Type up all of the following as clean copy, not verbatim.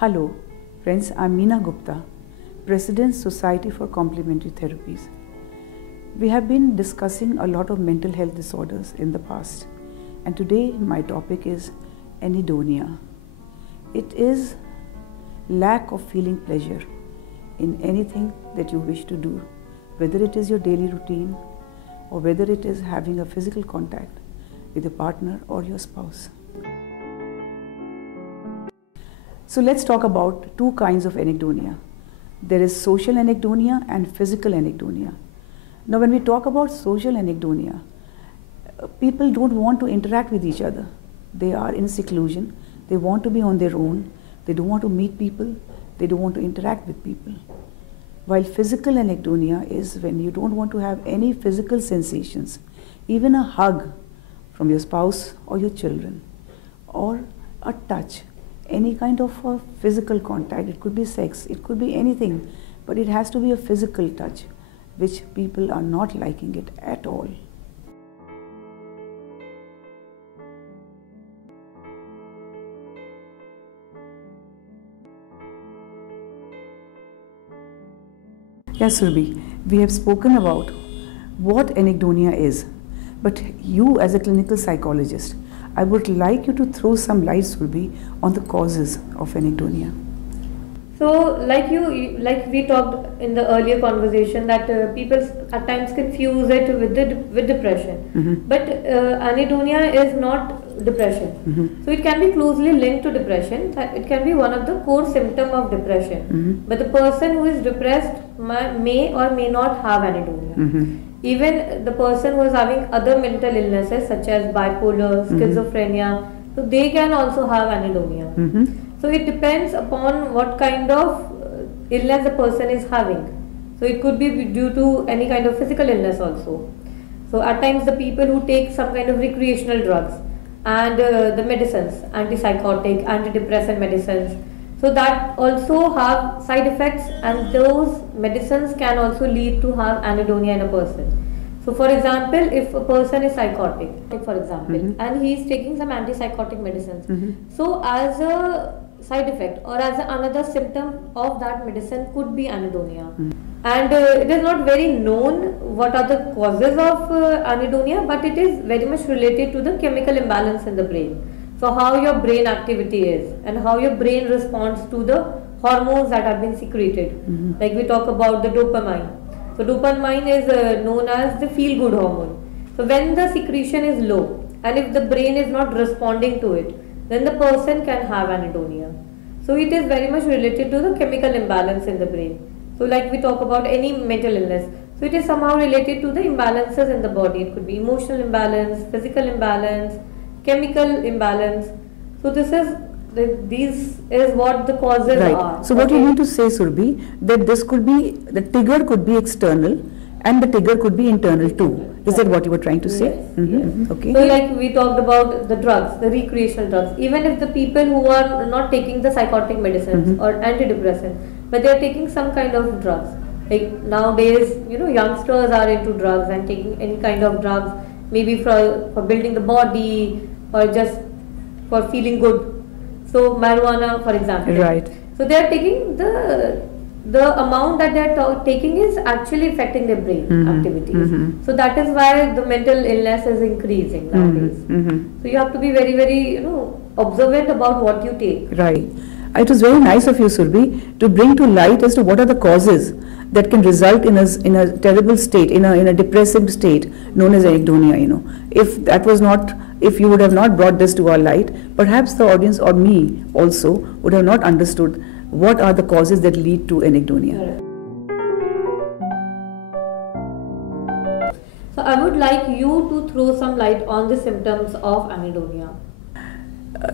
Hello, friends, I'm Meena Gupta, President, Society for Complementary Therapies. We have been discussing a lot of mental health disorders in the past, and today my topic is anhedonia. It is lack of feeling pleasure in anything that you wish to do, whether it is your daily routine or whether it is having a physical contact with a partner or your spouse. So let's talk about two kinds of anhedonia. There is social anhedonia and physical anhedonia. Now when we talk about social anhedonia, people don't want to interact with each other. They are in seclusion, they want to be on their own, they don't want to meet people, they don't want to interact with people. While physical anhedonia is when you don't want to have any physical sensations, even a hug from your spouse or your children, or a touch, any kind of a physical contact. It could be sex, it could be anything, but it has to be a physical touch, which people are not liking it at all. Yes, Surbhi, we have spoken about what anhedonia is, but you as a clinical psychologist, I would like you to throw some light, Surbhi, on the causes of anhedonia. So, like we talked in the earlier conversation that people at times confuse it with depression. Mm-hmm. But anhedonia is not depression. Mm-hmm. So it can be closely linked to depression. It can be one of the core symptoms of depression. Mm-hmm. But the person who is depressed may or may not have anhedonia. Mm-hmm. Even the person who is having other mental illnesses such as bipolar, schizophrenia, so they can also have anhedonia. Mm-hmm. So it depends upon what kind of illness the person is having. So it could be due to any kind of physical illness also. So at times the people who take some kind of recreational drugs and the medicines, antipsychotic, antidepressant medicines, so that also have side effects, and those medicines can also lead to have anhedonia in a person. So for example, if a person is psychotic, for example, and he is taking some antipsychotic medicines, so as a side effect or as another symptom of that medicine could be anhedonia. And it is not very known what are the causes of anhedonia, but it is very much related to the chemical imbalance in the brain. So how your brain activity is and how your brain responds to the hormones that have been secreted. Like we talk about the dopamine. So dopamine is known as the feel-good hormone. So when the secretion is low and if the brain is not responding to it, then the person can have anhedonia. So it is very much related to the chemical imbalance in the brain. So like we talk about any mental illness, so it is somehow related to the imbalances in the body. It could be emotional imbalance, physical imbalance, chemical imbalance. So these is what the causes are. So what you mean to say, Surbhi, that this could be, the trigger could be external and the trigger could be internal too. Is that what you were trying to say? Yes. Yes. Okay. So like we talked about the drugs, the recreational drugs. Even if the people who are not taking the psychotic medicines or antidepressants, but they are taking some kind of drugs. Like nowadays, youngsters are into drugs and taking any kind of drugs, maybe for building the body or just for feeling good. So marijuana, for example. Right. So they are taking the amount that they are taking is actually affecting their brain activities. So that is why the mental illness is increasing nowadays. So you have to be very, very, observant about what you take. Right. It was very nice of you, Surbhi, to bring to light as to what are the causes that can result in a terrible state, in a depressive state known as anhedonia. If you would have not brought this to our light, perhaps the audience or me also would have not understood what are the causes that lead to anhedonia. Correct. So I would like you to throw some light on the symptoms of anhedonia.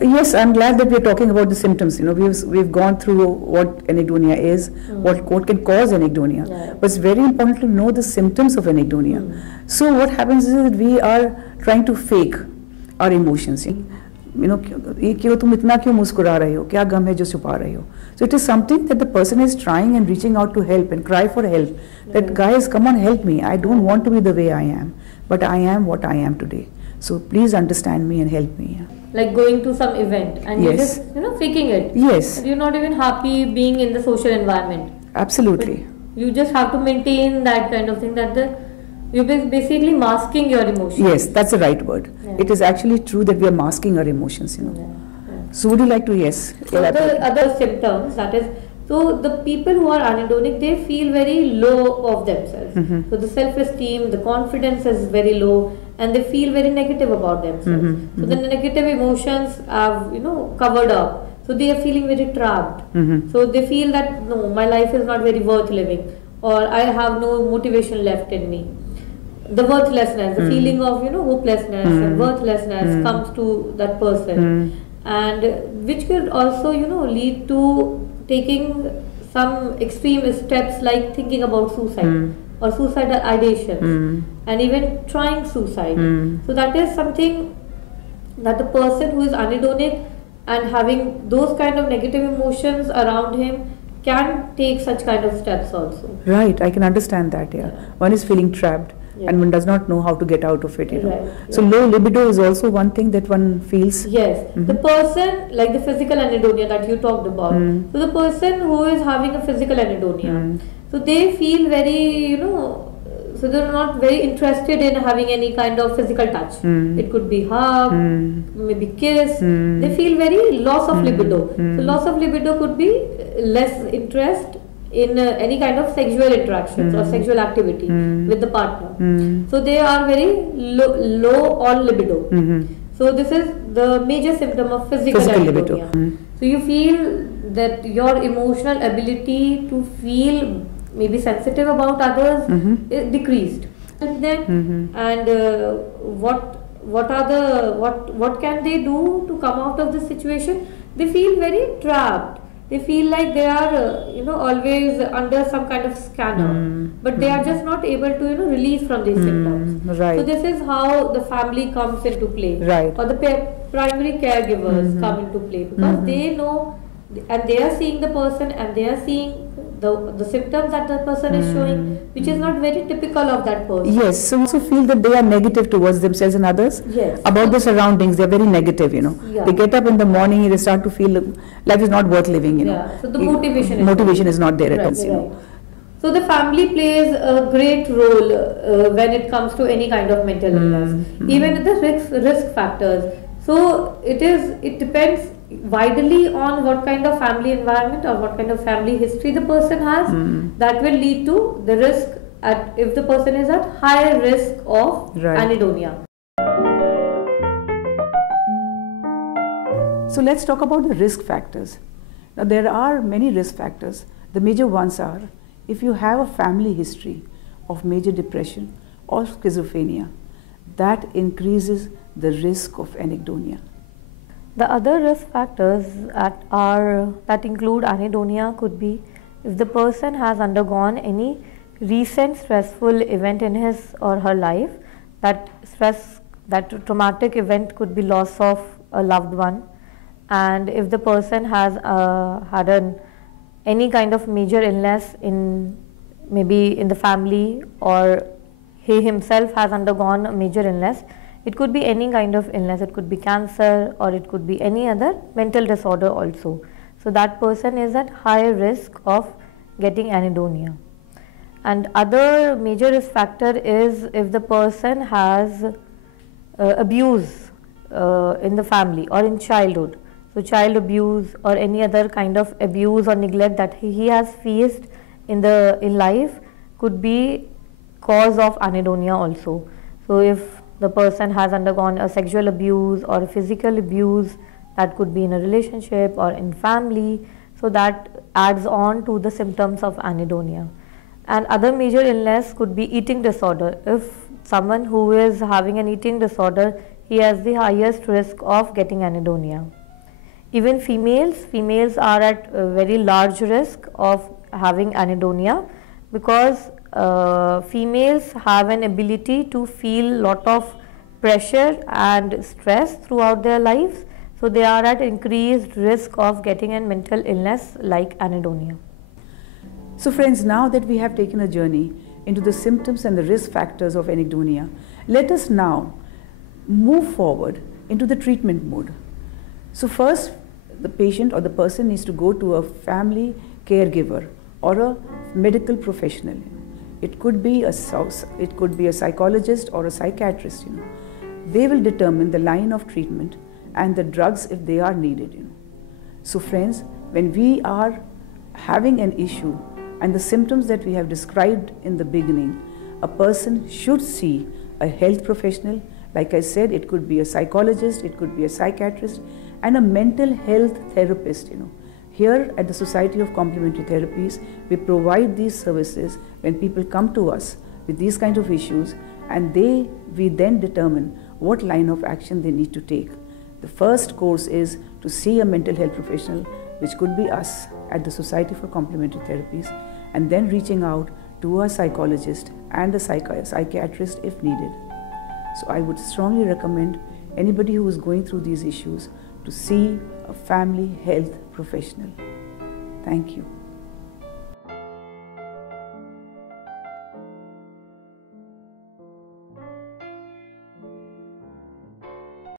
Yes, I'm glad that we're talking about the symptoms. We've gone through what anhedonia is, what can cause anhedonia. Yeah. But it's very important to know the symptoms of anhedonia. So what happens is that we are trying to fake our emotions. तुम इतना क्यों मुस्कुरा रहे हो? क्या गम है जो छुपा रहे हो? So it is something that the person is trying and reaching out to help and cry for help. That guys, come on, help me. I don't want to be the way I am, but I am what I am today. So please understand me and help me. Like going to some event and you're just, faking it. Yes. You're not even happy being in the social environment. Absolutely. But you just have to maintain that kind of thing, that you're basically masking your emotions. Yes, that's the right word. Yeah. It is actually true that we are masking our emotions, Yeah. So would you like to, So the other symptoms, that is, so the people who are anhedonic, they feel very low of themselves. So the self-esteem, the confidence is very low, and they feel very negative about themselves. So the negative emotions are, covered up. So they are feeling very trapped. So they feel that, no, my life is not very worth living, or I have no motivation left in me. The worthlessness, the feeling of, hopelessness and worthlessness comes to that person. And which could also, lead to taking some extreme steps like thinking about suicide or suicidal ideation and even trying suicide. So that is something that the person who is anhedonic and having those kind of negative emotions around him can take such kind of steps also. Right, I can understand that, One is feeling trapped. And one does not know how to get out of it, Right, So low libido is also one thing that one feels. Yes, the person, like the physical anhedonia that you talked about, so the person who is having a physical anhedonia, so they feel very, so they're not very interested in having any kind of physical touch. It could be hug, maybe kiss. They feel very loss of libido. So loss of libido could be less interest in any kind of sexual interactions or sexual activity with the partner. So they are very low on libido. So this is the major symptom of physical libido. So you feel that your emotional ability to feel maybe sensitive about others is decreased. And then what can they do to come out of this situation? They feel very trapped. They feel like they are, always under some kind of scanner, but they are just not able to, release from these symptoms. Right. So this is how the family comes into play, right, or the primary caregivers come into play, because they know and they are seeing the person and they are seeing the symptoms that the person is showing, which is not very typical of that person. Yes, so also feel that they are negative towards themselves and others. Yes. About the surroundings, they are very negative, Yeah. They get up in the morning, they start to feel life is not worth living, Yeah. So the motivation is not there at all, Right. So the family plays a great role when it comes to any kind of mental illness, even the risk factors. So it depends widely on what kind of family environment or what kind of family history the person has. That will lead to the risk if the person is at higher risk of anhedonia. So let's talk about the risk factors. Now there are many risk factors. The major ones are, if you have a family history of major depression or schizophrenia, that increases the risk of anhedonia. The other risk factors that include anhedonia could be if the person has undergone any recent stressful event in his or her life. That traumatic event could be loss of a loved one, and if the person has had any kind of major illness maybe in the family, or he himself has undergone a major illness. It could be any kind of illness, it could be cancer, or it could be any other mental disorder also. So that person is at higher risk of getting anhedonia. And other major risk factor is if the person has abuse in the family or in childhood. So child abuse or any other kind of abuse or neglect that he has faced in life could be cause of anhedonia also. So if the person has undergone a sexual abuse or a physical abuse, that could be in a relationship or in family, so that adds on to the symptoms of anhedonia. And other major illness could be eating disorder. If someone who is having an eating disorder, he has the highest risk of getting anhedonia. Even females are at a very large risk of having anhedonia, because females have an ability to feel lot of pressure and stress throughout their lives, so they are at increased risk of getting a mental illness like anhedonia. So friends, now that we have taken a journey into the symptoms and the risk factors of anhedonia, let us now move forward into the treatment mode. So first, the patient or the person needs to go to a family caregiver or a medical professional. It could be a psychologist or a psychiatrist. They will determine the line of treatment and the drugs if they are needed. So friends, when we are having an issue and the symptoms that we have described in the beginning, a person should see a health professional. Like I said, it could be a psychologist, it could be a psychiatrist, and a mental health therapist. Here at the Society of Complementary Therapies, we provide these services when people come to us with these kinds of issues, and we then determine what line of action they need to take. The first course is to see a mental health professional, which could be us at the Society for Complementary Therapies, and then reaching out to a psychologist and a psychiatrist if needed. So I would strongly recommend anybody who is going through these issues to see a family health professional. Thank you.